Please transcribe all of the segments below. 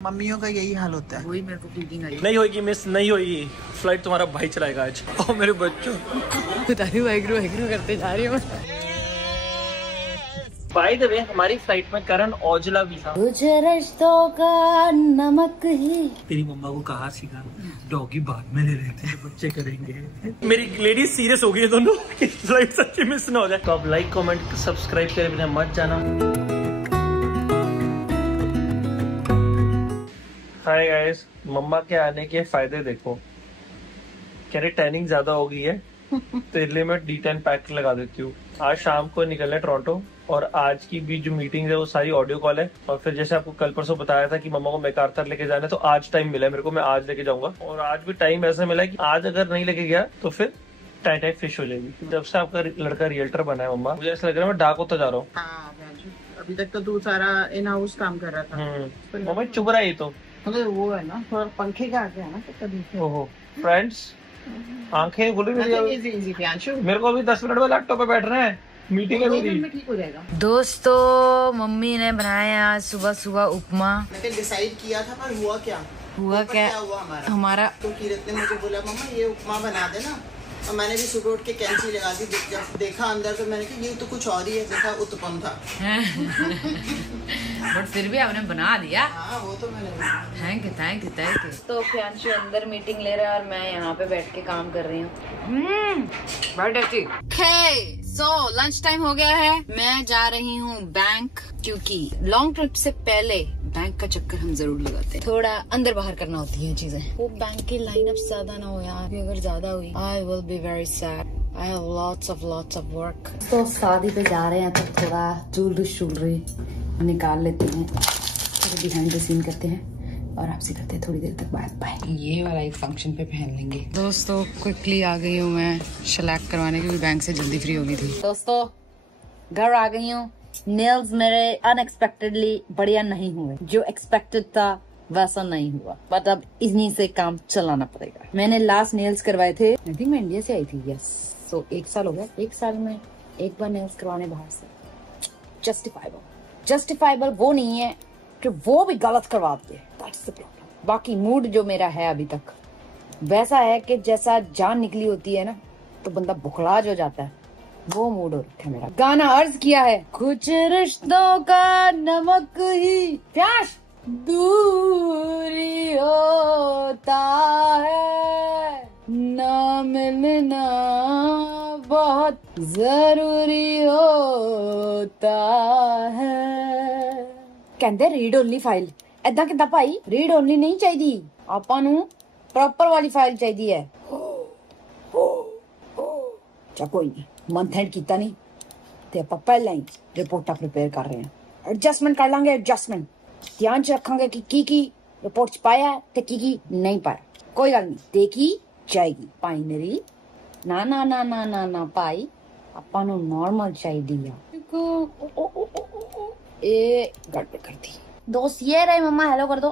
मम्मियों का यही हाल होता है। वही मेरे को फीलिंग आई। नहीं होगी मिस, नहीं होगी। फ्लाइट तुम्हारा भाई चलाएगा आज। और मेरे बच्चों वाइग्रो करते जा रही हूँ। बाय द वे, हमारी फ्लाइट में करण औजला भी था। कुछ रिश्तों का नमक ही। तेरी मम्मा को कहा सीखा, डॉगी बाद में ले लेते हैं, बच्चे करेंगे। मेरी लेडी सीरियस हो गई है दोनों, फ्लाइट सच्ची मिस ना हो जाए। तो आप लाइक कमेंट सब्सक्राइब करे बिना मत जाना। हाय गाइस, मम्मा के आने के फायदे देखो। कह रहे टैनिंग ज्यादा हो गई है तो इसलिए मैं D10 पैक लगा देती हूँ। आज शाम को निकलना है टोरंटो, और आज की भी जो मीटिंग है वो सारी ऑडियो कॉल है। और फिर जैसे आपको कल परसों बताया था कि मम्मा को मैकार्थर लेके जाना है, तो आज टाइम मिला है मेरे को, मैं आज लेके जाऊंगा। और आज भी टाइम ऐसा मिला है कि आज अगर नहीं लेके गया तो फिर टाइट फिश हो जाएगी। जब से आपका लड़का रियल्टर बना है मम्मा, मुझे ऐसा लग रहा है मैं डाक होता जा रहा हूँ। हाँ, अभी तक तो तू सारा इन हाउस काम कर रहा था। मम्मा चुभ रहा है तो वो है ना, थोड़ा पंखे का आगे है ना, तो कभी। ओहो फ्रेंड्स, आंखें खुली मेरे को अभी 10 मिनट में लैपटॉप पे बैठना है, मीटिंग है मेरी। ठीक हो जाएगा। दोस्तों, मम्मी ने बनाया आज सुबह सुबह उपमा। मैंने डिसाइड किया था पर हुआ क्या हुआ हमारा तो कीरत ने मुझे बोला मम्मा ये उपमा बना देना, और मैंने भी सुबह उठ के कैंची लगा दी। जब देखा अंदर तो मैंने कहा ये तो कुछ और ही है, देखा उत्पम था। बट फिर भी आपने बना दिया। हाँ, वो तो मैंने थैंक यू। तो प्रियांशु अंदर मीटिंग ले रहा है और मैं यहाँ पे बैठ के काम कर रही हूँ। सो लंच टाइम हो गया है। मैं जा रही हूँ बैंक, क्योंकि लॉन्ग ट्रिप से पहले बैंक का चक्कर हम जरूर लगाते हैं। थोड़ा अंदर बाहर करना होती है चीजें। वो बैंक की लाइनअप ज्यादा ना हो यार, अगर ज्यादा हुई I will be very sad. I have lots of work. तो शादी पे जा रहे हैं तो थोड़ा ज्वेलरी निकाल लेते हैं, थोड़ा बिहाइंड द सीन करते हैं और आपसे करते हैं थोड़ी देर तक बाय। ये वाला एक फंक्शन पे पहन लेंगे। दोस्तों क्विकली आ गई हूँ मैं शलैक करवाने, क्योंकि बैंक से जल्दी फ्री होनी थी। दोस्तों घर आ गई हूँ। नेल्स मेरे अनएक्सपेक्टेडली बढ़िया नहीं हुए, जो एक्सपेक्टेड था वैसा नहीं हुआ, बट अब इन्हीं से काम चलाना पड़ेगा। मैंने लास्ट नेल्स करवाए थे, आई थिंक मैं इंडिया से आई थी, यस। सो 1 साल हो गया। 1 साल में एक बार नेल्स करवाने बाहर से, जस्टिफाइबल वो नहीं है कि वो भी गलत करवा दे, दैट्स द प्रॉब्लम। बाकी मूड जो मेरा है अभी तक वैसा है कि जैसा जान निकली होती है ना तो बंदा बुखला जो जाता है, वो मूड हो रखा है मेरा। गाना अर्ज किया है, कुछ रिश्तों का नमक ही प्यास दूरी होता है, ना मिलना बहुत जरूरी होता है। कहते रीड ओनली फाइल, ऐदा किदा भाई? रीड ओनली नहीं चाहिए, आपां नू प्रॉपर वाली फाइल चाहिए है। चा कोई नहीं, मंथ एंड कीता नहीं ते आपां पहले ही रिपोर्टा प्रिपेयर कर रहे हैं। एडजस्टमेंट कर लांगे, एडजस्टमेंट ध्यान च रखांगे कि की रिपोर्ट च पाया है ते की नहीं पाया। कोई गल नहीं, देखी जाएगी। बाइनरी ना ना ना ना ना ना भाई, ਆਪਾਂ ਨੂੰ नॉर्मल चाहिए। ए गड़बड़ कर दी। दोस्त ये रहे मम्मा, हेलो कर दो।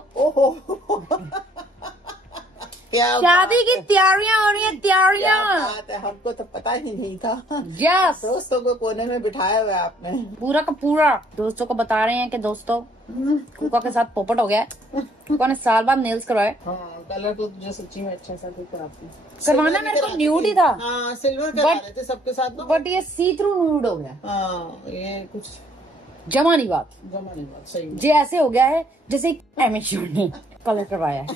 शादी की तैयारियां हो रही है, तैयारियां। हमको तो पता ही नहीं था। यस, दोस्तों को कोने में बिठाया हुआ है आपने, पूरा का पूरा। दोस्तों को बता रहे हैं कि दोस्तों कुका के साथ पोपट हो गया है। कुका ने साल बाद नेल्स करवाए। कलर तो तुझे सच्ची में अच्छा सा करवाना मेरे को न्यूड ही था। सिल्वर करा रहे थे सबके साथ, बट ये सी थ्रू न्यूड हो गया। ये कुछ जमा नहीं बात सही। ये ऐसे हो गया है जैसे एमेच्योर ने कलर करवाया है।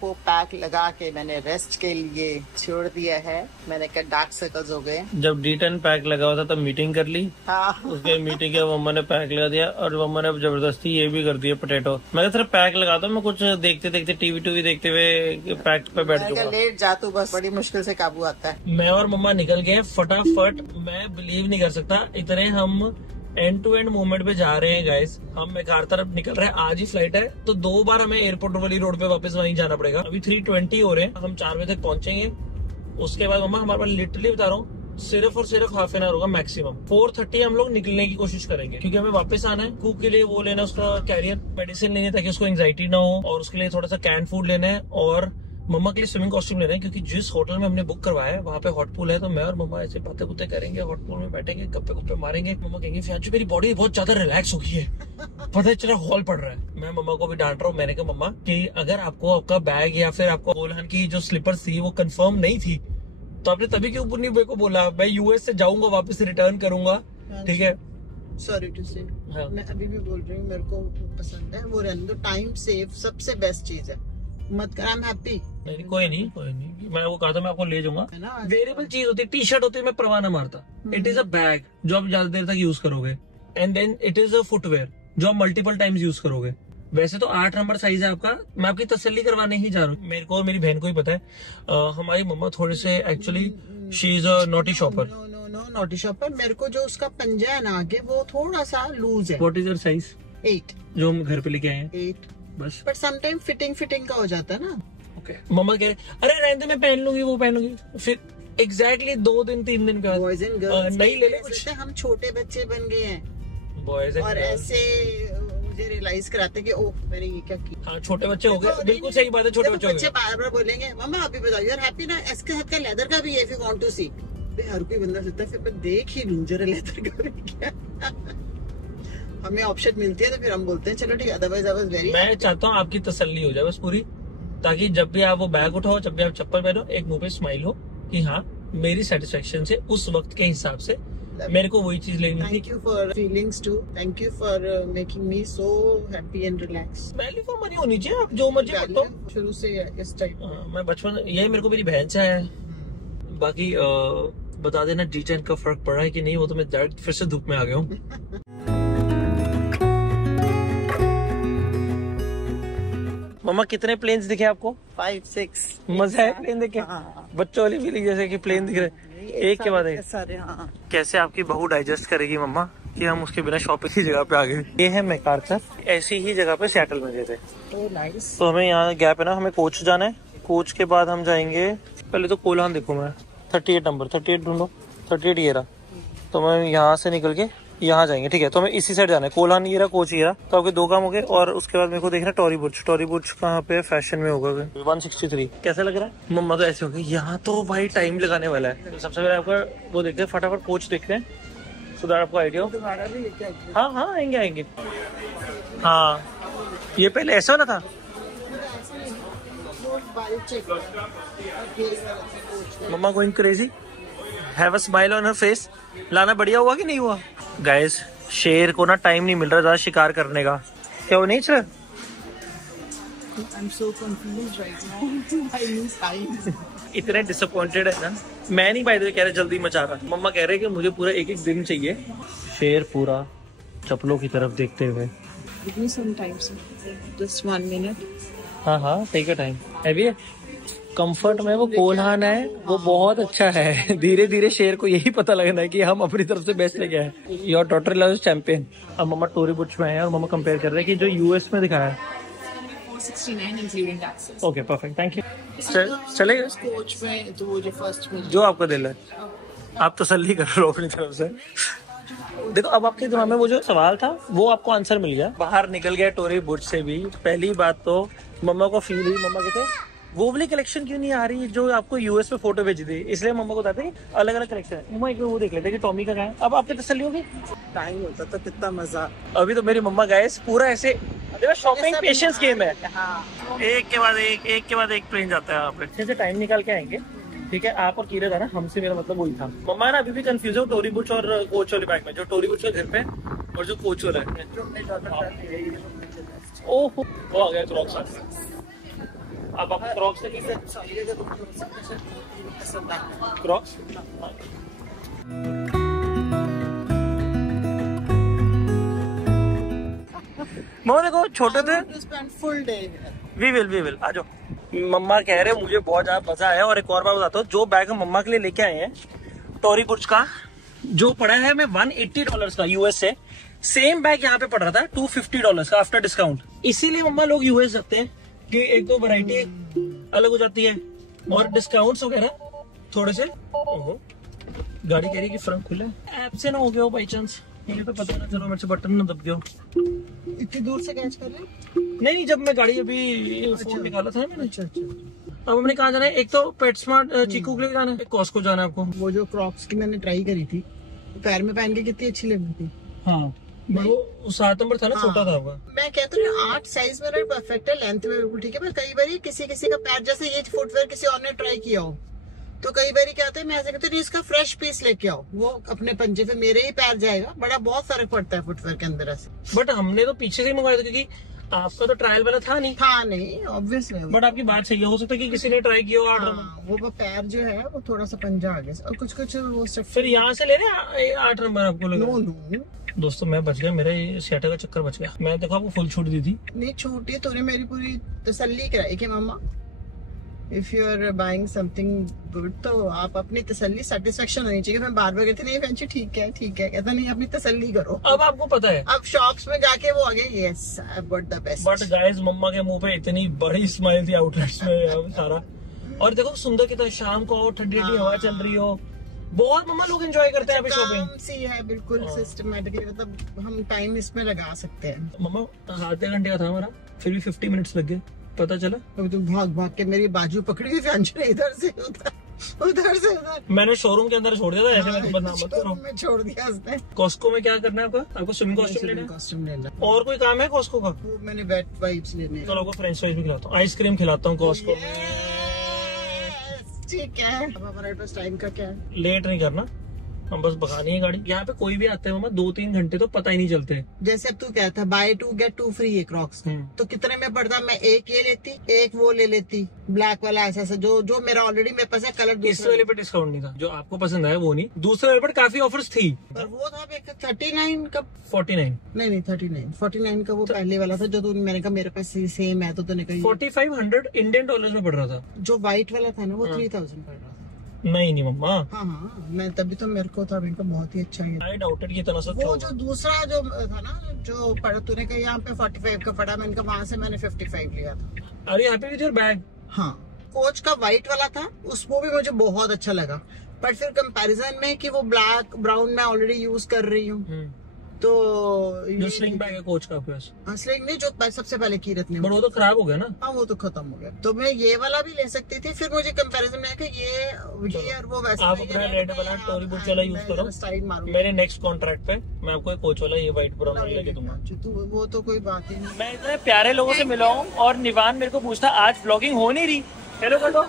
को पैक लगा के मैंने रेस्ट के लिए छोड़ दिया है। मैंने कहा डार्क सर्कल्स हो गए। जब D10 पैक लगा हुआ था तब मीटिंग कर ली। हाँ। उसके मीटिंग के मम्मा ने पैक लगा दिया, और मम्मा ने जबरदस्ती ये भी कर दिया पोटैटो। मैं सिर्फ पैक लगाता हूँ, मैं कुछ देखते देखते टीवी देखते हुए पैक पे बैठ जाऊंगा। लेट जा तू, बस बड़ी मुश्किल से काबू आता है। मैं और मम्मा निकल गए फटाफट। मैं बिलीव नहीं कर सकता, इतने हम एंड टू एंड मूवमेंट पे जा रहे हैं गाइस। हम मैकार्थर निकल रहे हैं, आज ही फ्लाइट है, तो 2 बार हमें एयरपोर्ट वाली रोड पे वापस वहीं जाना पड़ेगा। अभी 3:20 हो रहे हैं, हम 4 बजे तक पहुंचेंगे। उसके बाद मम्मा हमारे पास लिटरली बता रहा हूँ सिर्फ और सिर्फ हाफ एन आवर होगा मैक्सिमम। 4:30 हम लोग निकलने की कोशिश करेंगे, क्योंकि हमें वापस आना है। कुक के लिए वो लेना, उसका कैरियर मेडिसिन लेनी ताकि उसको एंजाइटी ना हो, और उसके लिए थोड़ा सा कैन फूड लेना है, और मम्मा के लिए स्विमिंग कॉस्ट्यूम ले रहे हैं क्योंकि जिस होटल में हमने बुक करवाया है वहाँ पे हॉट पूल है, तो मैं और मम्मा ऐसे बातें कुत्ते करेंगे, हॉट पूल में बैठेंगे, गप्पे गुप्पे मारेंगे। मम्मा कहेंगे फियांशु मेरी बॉडी बहुत ज्यादा रिलैक्स हो गई है, पता चला हॉल पड़ रहा है। मैं मम्मा को भी डांट रहा हूँ, मैंने कहा मम्मा कि अगर आपको आपका बैग या फिर आपको कोलहान की जो स्लीपर्स थी वो कंफर्म नहीं थी तो आपने तभी क्यों नहीं मेरे को बोला? मैं यूएस से जाऊंगा, वापस रिटर्न करूंगा, ठीक है। सॉरी टू से, मैं अभी भी बोल रही हूँ, मेरे को पसंद है वो रहने दो। टाइम सेव सबसे बेस्ट चीज है, मत कर। I am happy. नहीं कोई नहीं, मैं वो कहा था मैं आपको ले जाऊंगा। वेरिएबल चीज होती है, टी शर्ट होती है, मैं परवाह ना मारता। इट इज अ बैग जो आप ज्यादा देर तक यूज करोगे, and then it is a footwear जो आप मल्टीपल टाइम्स यूज करोगे। वैसे तो 8 नंबर साइज है आपका, मैं आपकी तसल्ली करवाने ही जा रहा हूँ। मेरे को और मेरी बहन को ही पता है हमारी मम्मा थोड़े से actually she is a naughty shopper. Naughty shopper. मेरे को जो उसका पंजा है ना आगे वो थोड़ा सा लूज है। What is your size? 8 जो हम घर पे लेके आए हैं 8 बस। बट समटाइम फिटिंग का हो जाता है ना। ओके मम्मा कह रहे अरे रहने दे, मैं पहन लूंगी, वो पहन लूंगी। फिर एग्जैक्टली 2 दिन 3 दिन के बाद बॉयज एंड गर्ल्स नहीं ले ले कुछ। हम छोटे बच्चे बन गए हैं बॉयज एंड और ऐसे मुझे रियलाइज कराते कि ओह मैंने ये क्या किया। हाँ छोटे बच्चे हो गए, बिल्कुल सही बात है, छोटे बच्चे हो गए। बार बार बोलेंगे मम्मा अभी बताओ यू आर हैप्पी ना, इसके साथ का लेदर का भी है, इफ यू वांट टू सी। हर कोई बंदा सोचता है फिर मैं देख ही लूं जरा लेदर का भी क्या। हमें ऑप्शन मिलती है तो फिर हम बोलते हैं चलो ठीक है, अदरवाइज आई वाज वेरी। मैं चाहता हूँ आपकी तसल्ली हो जाए बस पूरी, ताकि जब भी आप वो बैग उठाओ, जब भी आप चप्पल पहनो, एक मुंह पे स्माइल हो कि हाँ मेरी सेटिस्फेक्शन से उस वक्त के हिसाब से मेरे को वही चीज लेनी थी। Thank you for feelings to, thank you for making me so happy and relax. Value for money होनी चाहिए, आप जो मर्जी पढ़ो शुरू से इस टाइप। मैं बचपन यही मेरे को मेरी बहन से है। बाकी बता देना D10 का फर्क पड़ा है कि नहीं, वो तो मैं डायरेक्ट फिर से धूप में आ गया हूँ। मम्मा कितने प्लेन्स दिखे आपको? 5-6। मजा है प्लेन देखे? बच्चों वाली फीलिंग जैसे कि प्लेन दिख रहे एक के बाद एक सारे। हाँ। कैसे आपकी बहू डाइजेस्ट करेगी मम्मा कि हम उसके बिना शॉपिंग की जगह पे आ गए? ये है मैकार्थर, ऐसी ही जगह पे सिएटल में गए थे। तो हमें यहाँ गैप है ना, हमें कोच जाना है, कोच के बाद हम जाएंगे। पहले तो कोलहान देखो, मैं 38 नंबर 38 ढूंढो, 38 ये रहा। तो मैं यहाँ से निकल के यहाँ जाएंगे, ठीक है। तो हमें इसी साइड जाना है, कोलहान ये रहा, कोच ये रहा। तो आपके 2 काम हो गए। और उसके बाद मेरे को देखना टॉरी बुर्ज कहाँ पे फैशन में होगा 163। कैसा लग रहा है? मम्मा तो ऐसे होगी यहाँ तो भाई टाइम लगाने वाला है। तो सबसे पहले आपका वो देखते हैं, फटाफट कोच देखते हैं, सुधार आपको आइडिया हो। हाँ आएंगे। हाँ ये पहले ऐसा वाला था। Mamma going crazy, have a smile on her face. लाना बढ़िया हुआ कि नहीं हुआ? गाइस शेर को ना टाइम नहीं मिल रहा ज्यादा शिकार करने का। क्या वो नहीं चल? I'm so confused right now. I lose time. इतने डिसअपॉइंटेड है ना। मैं नहीं भाई कह रहे जल्दी मचा रहा, मम्मा कह रहे कि मुझे पूरा एक दिन चाहिए। शेर पूरा चप्पलों की तरफ देखते हुए। Give me some time, sir. Just 1 minute. हाँ टेक टाइम। हैवी है कंफर्ट में वो कोलहान है, वो बहुत अच्छा है। धीरे धीरे शेर को यही पता लगना है कि हम अपनी तरफ से बेस्ट लेके आए। Your daughter loves champion. अब मम्मा टोरी बुर्ज में है और मम्मा कंपेयर कर रहे हैं कि जो यूएस में दिखाया है 469 including taxes. Okay perfect, thank you. चलेगा कोच में तो वो जो फर्स्ट में जो आपका दिल है, आप तसल्ली कर रहे हो अपनी तरफ से। देखो अब आपके दिमाग में वो जो सवाल था वो आपको आंसर मिल गया, बाहर निकल गया टोरी बुर्ज से भी। पहली बात तो मम्मा को फील हुई, मम्मा कहते वो वाली कलेक्शन क्यों नहीं आ रही जो आपको यूएस में फोटो भेजी थी, इसलिए मम्मा को बताते अलग अलग कलेक्शन है। मम्मा एक वो देख लेते कि टॉमी का क्या है। अब आपकी तसल्ली होगी, टाइम होता तो कितना मजा। अभी तो मेरी मम्मा गाइस पूरा ऐसे शॉपिंग पेशेंस गेम है। एक के बाद एक प्लेन जाता है। आप अच्छे से टाइम निकाल के आएंगे, ठीक है। आप और कीरत है ना, हमसे मेरा मतलब वही था। मम्मा ना अभी भी कंफ्यूज है टोरी बुर्ज और कोच वाले बैग में, जो टोरी बुर्ज का घर पे और जो कोच वाला है। ओह वो आ गया क्रॉक्स। अब आप क्रॉक्स से क्रॉक्स मम्मा देखो छोटे थे। फुल डे वी विल आ जाओ। मम्मा कह रहे मुझे बहुत ज्यादा मजा आया। और एक और बात बताता हूँ, जो बैग हम मम्मा के लिए लेके आए हैं टोरी बुर्ज का, जो पड़ा है हमें $180 का यूएस से, सेम बैग यहाँ पे पड़ रहा था $250 का आफ्टर डिस्काउंट। इसीलिए मम्मा लोग यूएस जाते हैं कि एक तो वैरायटी अलग हो जाती है और डिस्काउंट्स वगैरह थोड़े से। गाड़ी कह रही है कि फ्रंट खुला है, ऐप से ना हो गया हो बाई चांस, मुझे तो पता ना चलो मेरे से बटन ना दब गया हो। इतनी दूर से कैच कर रहे हैं? नहीं जब मैं गाड़ी अभी फोन निकाला था मैंने। अब हमने कहाँ जाना है? एक तो पेटस्मार्ट चीकू के लिए जाना है, एक कॉस्को जाना है आपको। वो जो क्रॉक्स की मैंने ट्राई करी थी, पैर में पहन के कितनी अच्छी लग रही थी। हाँ वो 7 नंबर था ना, छोटा था आपका। मैं कहती हूँ 8 साइज मेरा परफेक्ट है, लेंथ में बिल्कुल ठीक है। पर कई बार किसी का पैर, जैसे ये फुटवेयर किसी और ने ट्राई किया हो, तो कई बार क्या होता है, मैं ऐसे कहती हूँ इसका फ्रेश पीस लेके आओ, वो अपने पंजे पे मेरे ही पैर जाएगा। बड़ा बहुत फर्क पड़ता है फुटवेयर के अंदर ऐसे। बट हमने तो पीछे से ही मंगवाया था, क्योंकि आपका तो ट्रायल वाला था नहीं। हाँ नहीं, ऑब्वियसली। बट आपकी बात सही है, हो सकता है कि किसी ने ट्राई किया हो ऑर्डर में। वो पैर जो है वो थोड़ा सा पंजा आ गया, और कुछ वो फिर यहाँ से ले रहे 8 नंबर आपको लगा। नो दोस्तों मैं बच गया, मेरे सेटर का चक्कर बच गया। मैं देखो आपको फुल छूट दी थी। नहीं छूट है, तूने मेरी पूरी तसल्ली कराई कि mamma if you are buying something good, तो आप अपनी तसल्ली, सेटिस्फेक्शन होनी चाहिए। मैं बार बार कहती नहीं बहन जी ठीक है कहता नहीं, अपनी तसल्ली करो। अब आपको पता है, अब शॉप्स में जाके वो आ गए, yes I got the best. But guys mamma के मुंह पे इतनी बड़ी स्माइल थी आउटलेट्स में सारा। और देखो सुंदर कितना, शाम को आओ, ठंडी ठंडी हवा चल रही हो, बहुत मम्मा लोग एंजॉय करते हैं अभी शॉपिंग। सी है बिल्कुल सिस्टमेटिकली, मतलब हम टाइम इसमें लगा सकते हैं। मम्मा आधे घंटे का था हमारा, फिर भी 50 मिनट्स लग गए, पता चला। अब तुम भाग के मेरी बाजू पकड़ी हुई ने इधर से उधर से उधर। मैंने शोरूम के अंदर छोड़ दिया था, ऐसे में बदनाम मत करो। मैं छोड़ दिया उसने। कॉस्को में क्या करना है आपको स्विमिंग कॉस्ट्यूम लेना है। और कोई काम है कॉस्को का? मैंने वेट वाइप्स लेने। तो लोगों को फ्रेंच फ्राइज भी खिलाता हूँ, आइसक्रीम खिलाता हूँ कॉस्को में। ठीक है। अब हमारे पास टाइम का क्या है? लेट नहीं करना, हम बस भगानी है गाड़ी। यहाँ पे कोई भी आता है मामा 2-3 घंटे तो पता ही नहीं चलते। जैसे अब तू कहता है बाय 2 गेट 2 फ्री है क्रॉक्स, तो कितने में पड़ता? मैं एक ये लेती, एक वो ले लेती ब्लैक वाला, ऐसा जो मेरा ऑलरेडी मेरे पास है कलर। इस वाले पे डिस्काउंट नहीं था, जो आपको पसंद आया वो नहीं। दूसरे वाले पर काफी ऑफर्स थी, पर वो था 39 का 49 नहीं 39 का वो पहले वाला था, जो तू मैंने कहा मेरे पास सेम है, तो तूने कहा 4500 इंडियन डॉलर्स में पड़ रहा था। जो व्हाइट वाला था ना वो 3000 पड़ रहा था। नहीं मम्मा, हाँ मैं तभी तो मेरे को था, इनका बहुत ही अच्छा है। आई डाउटेड कि इतना वो जो दूसरा जो था ना, जो पड़ा तूने कहा यहाँ पे 45 का पड़ा, मैंने कहा वहाँ से मैंने 55 लिया था। अरे हैप्पी विद योर बैग? हाँ, कोच का व्हाइट वाला था, उसको भी मुझे बहुत अच्छा लगा। पर फिर कंपैरिजन में कि वो ब्लैक ब्राउन मैं ऑलरेडी यूज कर रही हूँ, तो जो स्लिंग बैग है कोच का आपके पास? स्लिंग नहीं, जो सबसे पहले कीरत ने, बट वो तो खराब हो गया ना। हाँ वो तो खत्म हो गया, तो मैं ये वाला भी ले सकती थी। फिर मुझे कंपैरिजन में कि ये और वो वैसे आप अपना रेड वाला टोरी बुश वाला यूज करो, स्टाइल मारूंगा। मेरे नेक्स्ट कॉन्ट्रैक्ट पे मैं आपको एक कोच वाला ये व्हाइट ब्राउन लेके दूंगा। वो तो कोई बात ही नहीं। मैं इतने प्यारे लोगों से मिला हूँ और निवान मेरे को पूछता आज ब्लॉगिंग हो नहीं रही। हेलो कर दो।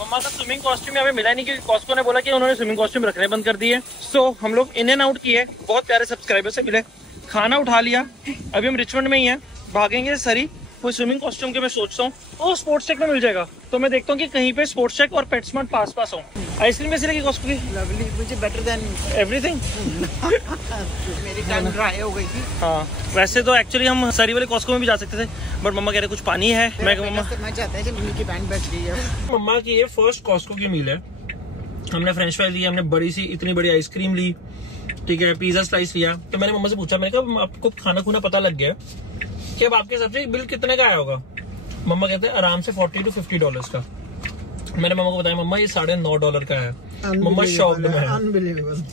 मम्मा का स्विमिंग कॉस्ट्यूम यहाँ पे मिला नहीं, क्योंकि कॉस्को ने बोला कि उन्होंने स्विमिंग कॉस्ट्यूम रखने बंद कर दिए। सो हम लोग इन एंड आउट किए, बहुत प्यारे सब्सक्राइबर से मिले, खाना उठा लिया। अभी हम रिचमंड में ही हैं, भागेंगे सरी। कोई स्विमिंग कॉस्ट्यूम के मैं सोचता हूँ वो स्पोर्ट्स चेक में मिल जाएगा, तो मैं देखता हूँ कि कहीं पे स्पोर्ट्स चेक और पेटस्मार्ट पास हो। आइसक्रीम कैसी लगी कॉस्को की? लवली, मुझे बेटर देन एवरीथिंग। मेरी टंग ड्राई हो गई थी। हाँ वैसे तो एक्चुअली हम सरी वाले कॉस्को में भी जा सकते थे, बट मम्मा कह रहे कुछ पानी है। मैं चाहता है कि मम्मी की बैंड बच गई है। मम्मा की ये फर्स्ट कॉस्को की मील है। हमने फ्रेंच फ्राइज ली, हमने बड़ी सी इतनी बड़ी आइसक्रीम ली, ठीक है, पिज्जा स्लाइस लिया। तो मैंने मम्मा से पूछा, मैंने कहा आपको खाना खुना पता लग गया कि अब आपके हिसाब से बिल कितने का आया होगा? मम्मा कहते हैं आराम से $40 to $50 का। मैंने मम्मा को बताया मम्मा ये $9.5 का है। मम्मा शॉक्ड में है। अनबिलीवेबल।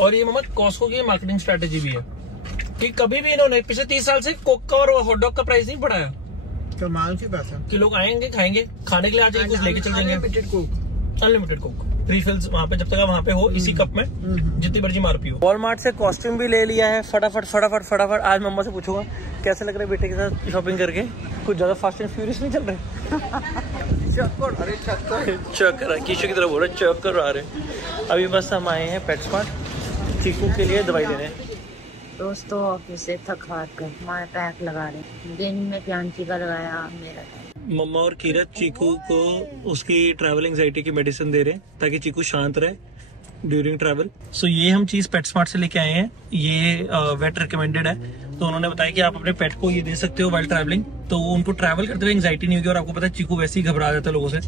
और ये मम्मा कॉस्को की मार्केटिंग स्ट्रेटेजी भी है कि कभी भी इन्होंने पिछले 30 साल से कोक का और हॉट डॉग का प्राइस नहीं बढ़ाया। कमाल की बात है कि लोग आएंगे, खाएंगे, खाने के लिए आ जाएंगे, कुछ लेके चल जाएंगे। अनलिमिटेड कोक रिफिल्स वहाँ पे जब तक आप वहाँ पे हो, इसी कप में जितनी मर्जी मार पियो। वॉलमार्ट से कॉस्ट्यूम भी ले लिया है, फटाफट। आज मम्मा से पूछूंगा कैसे लग रहा है बेटे के साथ शॉपिंग करके। कुछ ज्यादा फास्ट एंड फ्यूरियस नहीं चल रहे? चक्कर कीशो की तरफ बोल रहे, चक्कर आ रहे। अभी बस हम आए हैं पेटस्मार्ट चीकू के लिए दवाई लेने। दोस्तों ऑफिस से थक हार कर हमारे पैक लगा रहे, दिन में प्यांची का लगाया मेरा। मम्मा और कीरत चीकू को उसकी ट्रैवल एंजाइटी की मेडिसिन दे रहे हैं ताकि चीकू शांत रहे ड्यूरिंग ट्रैवल। सो ये हम चीज पेटस्मार्ट से लेके आए हैं, ये वेट रिकमेंडेड है। तो उन्होंने बताया कि आप अपने पेट को ये दे सकते हो वाइल ट्रैवलिंग, तो उनको ट्रैवल करते हुए एंजाइटी नहीं होगी। और आपको पता है चीकू वैसे ही घबरा जाता है लोगों से,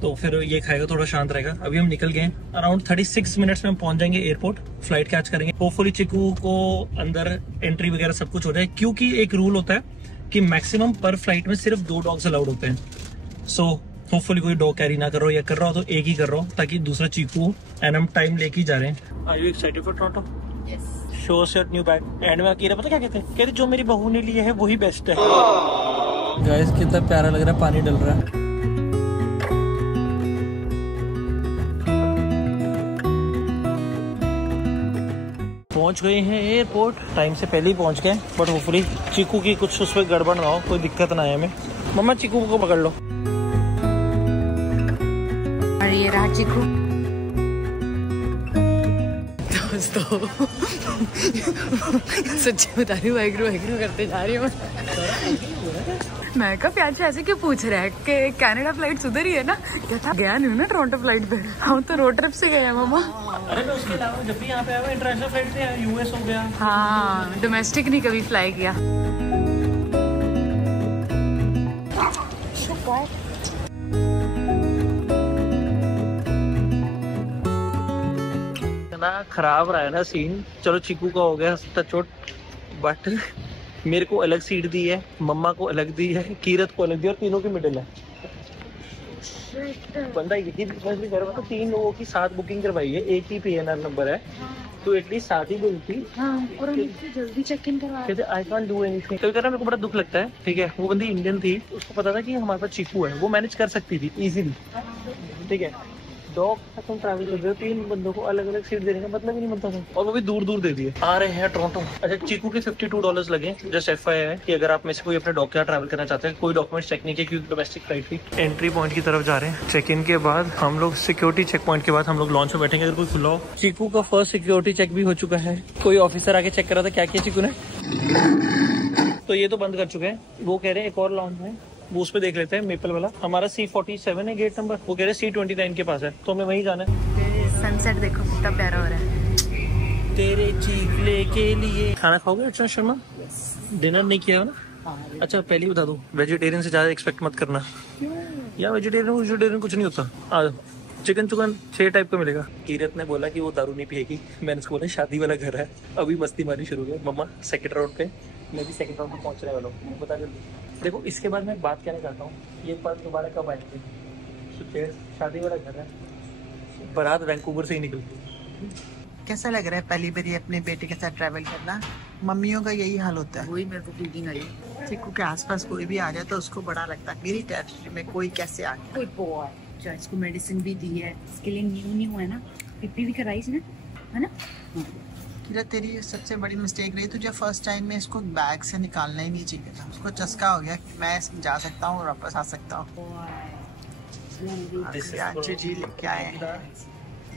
तो फिर ये खाएगा, थोड़ा शांत रहेगा। अभी हम निकल गए, अराउंड 36 मिनट्स में हम पहुंच जाएंगे एयरपोर्ट, फ्लाइट कैच करेंगे। होपफुली चीकू को अंदर एंट्री वगैरह सब कुछ हो जाए, क्योंकि एक रूल होता है कि मैक्सिमम पर फ्लाइट में सिर्फ 2 डॉग्स अलाउड होते हैं। सो होपफुली कोई डॉग कैरी ना कर रहा हो, या कर रहा हो तो एक ही कर रहा हो, ताकि दूसरा चीकू एंड हम टाइम लेके ही जा रहे हैं। Are you excited for Toronto? Yes. Show us your new bag. And में अकेला पता क्या कहते हैं, जो मेरी बहू ने लिए है वही बेस्ट है। गाइस कितना प्यारा लग रहा है, पानी डल रहा है। पहुंच गए हैं एयरपोर्ट, टाइम से पहले ही पहुंच गए, बट होपफुली चीकू की कुछ उसमें गड़बड़ ना हो, कोई दिक्कत ना आए हमें। मम्मा चीकू को पकड़ लो। और ये रहा चीकू। दोस्तों सच्ची बता रही हूँ, वाइग्रो करते जा रही हूँ मैं कहा प्यार से ऐसे क्यों पूछ रहा है कि कनाडा फ्लाइट उधर ही है ना? क्या था, गया नहीं ना टोरंटो फ्लाइट पे, हम तो रोड ट्रिप से गए हैं मम्मा। अरे मैं उसके अलावा जब भी यहाँ पे आया इंटरनेशनल फ्लाइट से, यूएस हो गया। हाँ, डोमेस्टिक नहीं कभी फ्लाई किया। इतना खराब रहा है ना सीन। चलो चीकू का हो गया चोट, बट मेरे को अलग सीट दी है, मम्मा को अलग दी है, कीरत को अलग दी, और तीनों की मिडिल है। बंदा यही कर रहा था, 3 लोगों की साथ बुकिंग करवाई है, एक ही PNR नंबर है, तो एटलीस्ट साथ ही बिल थी। और हम इतनी जल्दी चेक इन करवा कहते आई कांट डू एनीथिंग। कभी मेरे को बड़ा दुख लगता है, ठीक है। वो बंदी इंडियन थी, उसको पता था कि हमारे पास चीकू है, वो मैनेज कर सकती थी इजीली, ठीक है। डॉग तुम ट्रैवल कर रहे हो, 3 बंदों को अलग अलग सीट देने का मतलब ही नहीं बनता था, और वो भी दूर दूर दे दिए। आ रहे हैं टोरंटो। अच्छा, चीकू के $52 लगे। जस्ट FYI है कि अगर आप में से कोई अपने डॉग के साथ ट्रैवल करना चाहते हैं, कोई डॉक्यूमेंट चेक नहीं किया क्योंकि डोमेस्टिक फ्लाइट थी। एंट्री पॉइंट की तरफ जा रहे हैं। चेक इन के बाद हम लोग सिक्योरिटी चेक पॉइंट के बाद हम लोग लॉन्च में बैठेंगे अगर कोई खुला हो। चीकू का फर्स्ट सिक्योरिटी चेक भी हो चुका है। कोई ऑफिसर आके चेक कर रहा था क्या किया चीकू ने, तो ये तो बंद कर चुके हैं। वो कह रहे हैं एक और लॉन्च है, वो उस पे देख लेते हैं, मेपल वाला। हमारा C47 है गेट नंबर, वो कह रहे हैं C29 के पास है, तो हमें वहीं जाना है। सनसेट देखो कितना प्यारा हो रहा है। तेरे चीखले के लिए खाना खाओगे अर्चना शर्मा? डिनर नहीं किया हो ना? अच्छा पहले ही बता दो, वेजिटेरियन से ज्यादा एक्सपेक्ट मत करना। या वेजिटेरियन कुछ नहीं होता। आ चिकन 6 टाइप का मिलेगा। कीरत ने बोला कि वो दारू नहीं पिएगी, मैंने उसको बोला शादी वाला घर है, अभी मस्ती मारी शुरू है। मम्मा सेकंड राउंड पे, मैं भी सेकंड राउंड पे पहुंचने वाला हूँ, बता जल्दी। देखो इसके बाद मैं एक बात कहना चाहता हूँ, ये पल दोबारा कब आएंगे? शादी वाला घर है, बारात वैंकूवर से ही निकलती। कैसा लग रहा है पहली बार अपने बेटे के साथ ट्रैवल करना? मम्मियों का यही हाल होता है। वही मेरे को फीलिंग आई। चीकू के आसपास कोई भी आ जाए तो उसको बड़ा लगता है, मेरी टेरिटरी में कोई कैसे आ गया। कोई बॉय जो इसको मेडिसिन भी दी है, इसके लिए न्यू है ना, पिप्पी भी कराई इसने, है ना? किरा तेरी सबसे बड़ी मिस्टेक रही, तुझे फर्स्ट टाइम में इसको बैग से निकालना ही नहीं चाहिए था। उसको चस्का हो गया कि मैं जा सकता हूँ और वापस आ सकता हूँ। जी लेके आए हैं।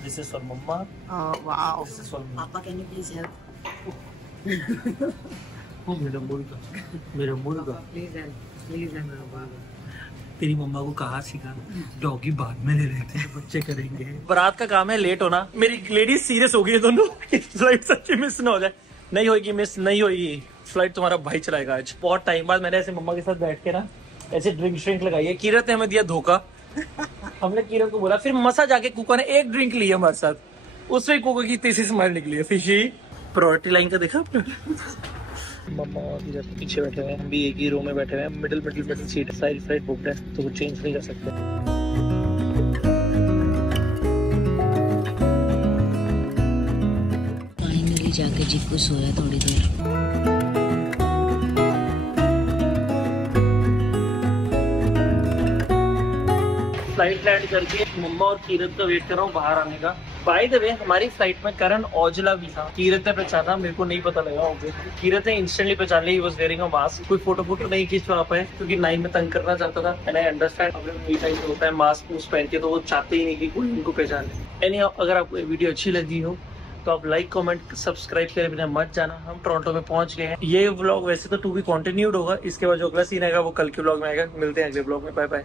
This is for मम्मा। वाओ। This is for पापा कैन यू प्लीज हेल्प? मेरा मुर्गा प्लीज हेल्प। तेरी मम्मा को कहा सिखा, डॉगी बाद में ले लेते हैं, बच्चे करेंगे। बारात का काम है लेट होना। मेरी लेडी सीरियस हो गई है दोनों, फ्लाइट सच्ची मिस ना हो जाए। नहीं होगी मिस, नहीं होगी फ्लाइट, तुम्हारा भाई चलाएगा आज। बहुत टाइम बाद मैंने ऐसे मम्मा के साथ बैठ के ना ऐसे ड्रिंक लगाई है। कीरत ने हमें दिया धोखा, हमने कीरत को बोला, फिर मसा जाके कुका ने एक ड्रिंक ली हमारे साथ, उससे कुका की तीसरी स्माइल निकली है। फिशी प्रायोरिटी लाइन का देखा आपने? मम्मा और कीरत पीछे बैठे हुए हैं, हम भी एक ही रो में बैठे हुए हैं। मिडिल सीट, सारी फ्लाइट बुक्ड है तो वो चेंज नहीं कर सकते। फाइनली जाके जीकू सोया थोड़ी देर। फ्लाइट लैंड करके मम्मा और कीरत का वेट कर रहा हूँ बाहर आने का। बाय द वे हमारी फ्लाइट में करण औजला भी था। कीरत ने पहचाना, मेरे को नहीं पता लगा। कीरत ने इंस्टेंटली पहचान लिया, he was wearing a mask. कोई फोटो नहीं खींच पाए क्योंकि नाइन में तंग करना चाहता था। एंड आई अंडरस्टैंड, अगर कोई टाइम होता है मास्क पहन के तो वो चाहते ही नहीं कि कोई उनको पहचान ले। एनी अगर आपको वीडियो अच्छी लगी हो तो आप लाइक कमेंट सब्सक्राइब करे बिना मत जाना। हम टोरंटो में पहुंच गए हैं। ये व्लॉग वैसे तो टू बी कंटिन्यूड होगा, इसके बाद जो अगला सीन आएगा वो कल के व्लॉग में आएगा। मिलते हैं अगले व्लॉग में, बाय बाय।